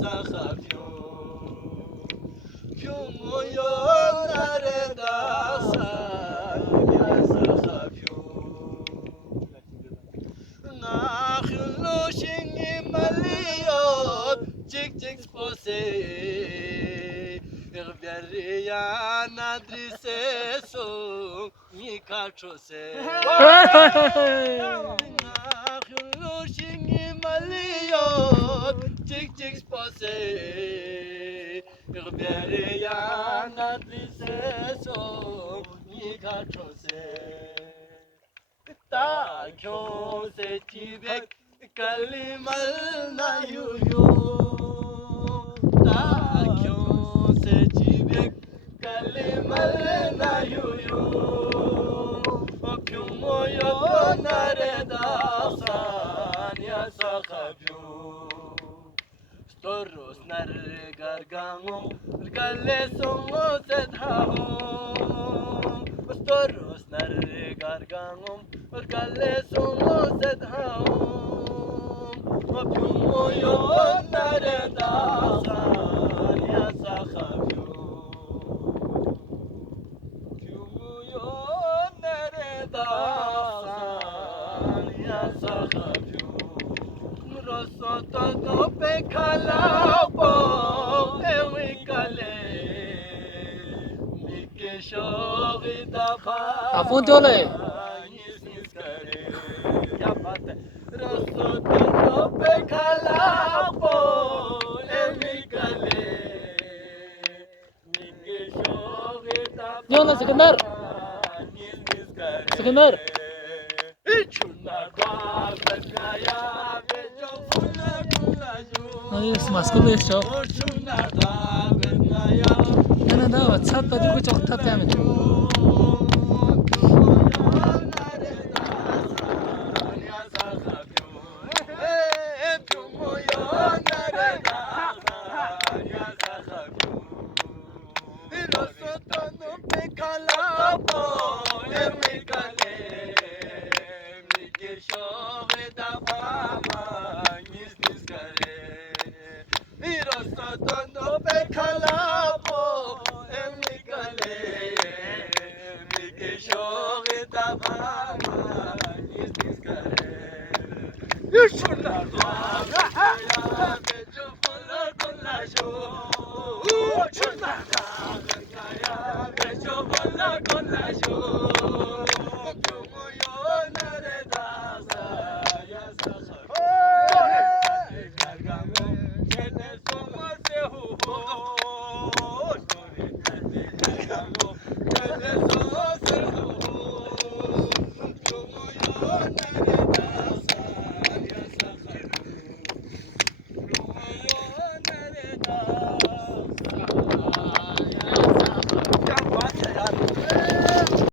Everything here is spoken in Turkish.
sakapyo Kyumuyo naredasa ya sakapyo Nakhlu shingi maliyot Chik chik spose Irveriya nadrise so Mikachose Nakhlu shingi maliyot Chik chik spose Irveriya nadrise so Mikachose Ta kyose tibek kalimal na yuyo Ta kyose tibek kalimal na yuyo Pyumoyo nareda san ya sakapyo Storos nar gargamo Gale songo sedhao Storos nar gargamo Gale songo sedhao Pyumoyo nareda san ya sakapyo Pyumoyo nareda san ya sakapyo Rosoto no pekalapo ewikale Mikeshori daba phone चले Nis kare क्या बात है Rosoto no pekalapo ewikale Mikeshori daba Diyorlar Sikandar. Nis kare Sikandar. Yes, masko besto. Ana da WhatsApp ta dirko chokta te ame.